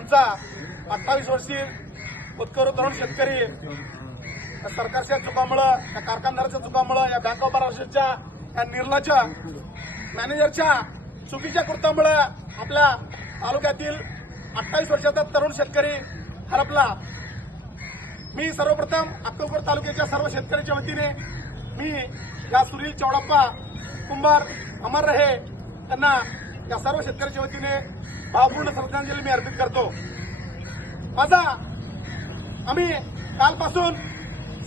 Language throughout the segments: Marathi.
आमचा अठ्ठावीस वर्षीय उत्करू तरुण शेतकरी सरकारच्या चुकामुळं या कारखानदाराच्या चुकामुळं या बँक ऑफ महाराष्ट्रच्या या निर्णयाच्या मॅनेजरच्या चुकीच्या कृत्यामुळे आपल्या तालुक्यातील अठ्ठावीस वर्षाचा तरुण शेतकरी हरपला मी सर्वप्रथम अक्कलकोट तालुक्याच्या सर्व शेतकऱ्यांच्या वतीने मी या सुनील चौडाप्पा कुंभार अमर रहे त्यांना या सर्व शेतकऱ्यांच्या वतीने भावपूर्ण श्रद्धांजली मी अर्पित करतो माझा आम्ही कालपासून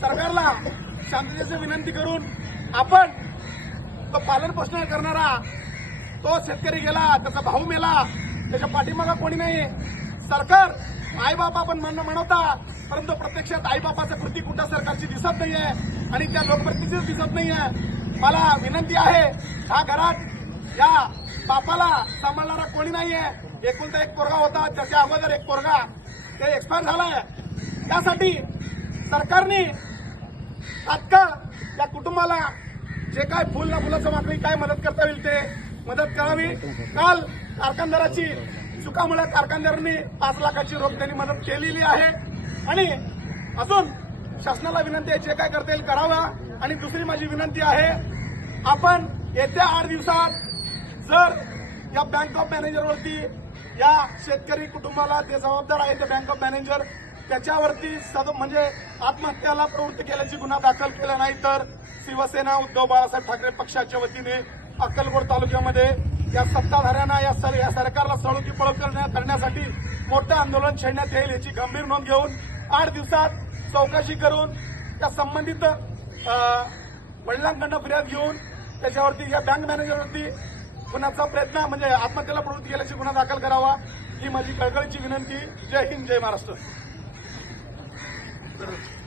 सरकारला शांततेची विनंती करून आपण तो पालन पोषण करणारा तो शेतकरी गेला त्याचा भाऊ मेला त्याच्या पाठीमागा कोणी नाही सरकार बाबा पण म्हणणं म्हणवता परंतु प्रत्यक्षात आईबापाचं कृती कुठं सरकारची दिसत नाहीये आणि त्या लोकप्रतिनिधीच दिसत नाहीये मला विनंती आहे हा घरात या बापाला सांभाळणारा कोणी नाहीये एकुलता एक पोरगा होता जसे अगोदर एक पोरगा ते एक्सपायर झालाय त्यासाठी सरकारने तात्काळ त्या कुटुंबाला जे काय फुल ना फुलाचं मागणी काय मदत करता येईल ते मदत करावी काल कारखानदाराची चुकामुळे कारखानदारांनी पाच लाखाची रोख त्यांनी मदत केलेली आहे आणि अजून शासनाला विनंती आहे जे काय करता येईल करावं आणि दुसरी माझी विनंती आहे आपण येत्या आठ दिवसात जर या बँक ऑफ मॅनेजरवरती या शेतकरी कुटुंबाला जे जबाबदार आहे ते बँक ऑफ मॅनेजर त्याच्यावरती सद म्हणजे आत्महत्याला प्रवृत्त केल्याची गुन्हा दाखल केला नाही तर शिवसेना उद्धव बाळासाहेब ठाकरे पक्षाच्या वतीने अक्कलकोट तालुक्यामध्ये या सत्ताधाऱ्यांना या सर या सरकारला सळोखी पळ करण्यासाठी मोठं आंदोलन छेडण्यात येईल याची गंभीर नोंद घेऊन आठ दिवसात चौकशी करून त्या संबंधित वडिलांकडनं फिर्याद घेऊन त्याच्यावरती या बँक मॅनेजरवरती खुनाचा प्रयत्न म्हणजे आत्महत्येला प्रवृत्त केल्याची गुन्हा दाखल करावा ही माझी कळकळीची विनंती जय हिंद जय महाराष्ट्र